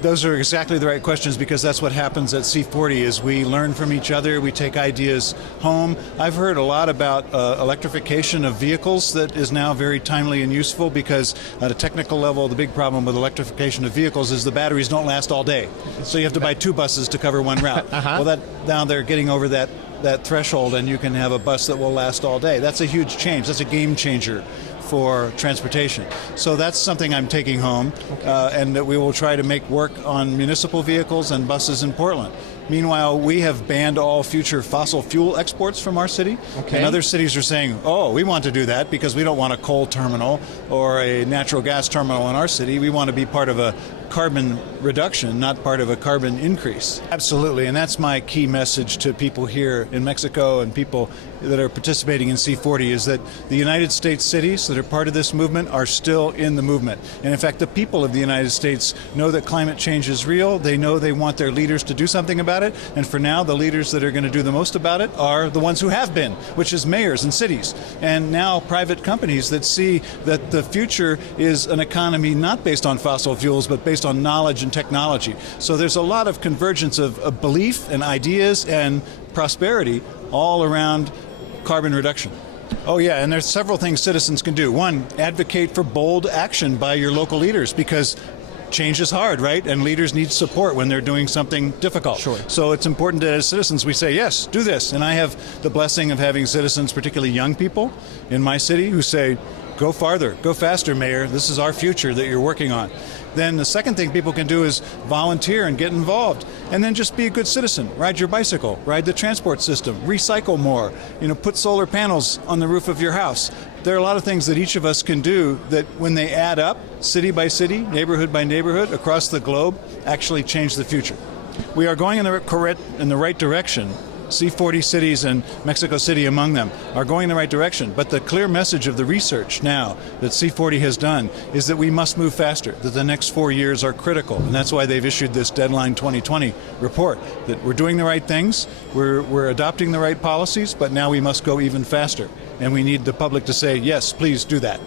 Those are exactly the right questions, because that's what happens at C40 is we learn from each other, we take ideas home. I've heard a lot about electrification of vehicles that is now very timely and useful, because at a technical level, the big problem with electrification of vehicles is the batteries don't last all day. So you have to buy 2 buses to cover 1 route. Well, now they're getting over that threshold, and you can have a bus that will last all day. That's a huge change. That's a game changer for transportation. So that's something I'm taking home, and that we will try to make work on municipal vehicles and buses in Portland. Meanwhile, we have banned all future fossil fuel exports from our city. And other cities are saying, oh, we want to do that because we don't want a coal terminal or a natural gas terminal in our city. We want to be part of a carbon reduction, not part of a carbon increase. Absolutely, and that's my key message to people here in Mexico and people that are participating in C40 is that the United States cities that are part of this movement are still in the movement. And in fact, the people of the United States know that climate change is real. They know they want their leaders to do something about it. And for now, the leaders that are going to do the most about it are the ones who have been, which is mayors and cities. And now private companies that see that the future is an economy not based on fossil fuels, but based on knowledge and technology. So there's a lot of convergence of belief and ideas and prosperity all around carbon reduction. Oh yeah, and there's several things citizens can do. One, advocate for bold action by your local leaders, because change is hard, right? And leaders need support when they're doing something difficult. Sure. So it's important that as citizens we say, yes, do this. And I have the blessing of having citizens, particularly young people in my city, who say, go farther, go faster, Mayor. This is our future that you're working on. Then the second thing people can do is volunteer and get involved. And then just be a good citizen. Ride your bicycle, ride the transport system, recycle more, put solar panels on the roof of your house. There are a lot of things that each of us can do that when they add up, city by city, neighborhood by neighborhood, across the globe, actually change the future. We are going in the right direction. C40 cities and Mexico City among them are going in the right direction. But the clear message of the research now that C40 has done is that we must move faster, that the next 4 years are critical. And that's why they've issued this Deadline 2020 report, that we're doing the right things, we're adopting the right policies, but now we must go even faster. And we need the public to say, yes, please do that.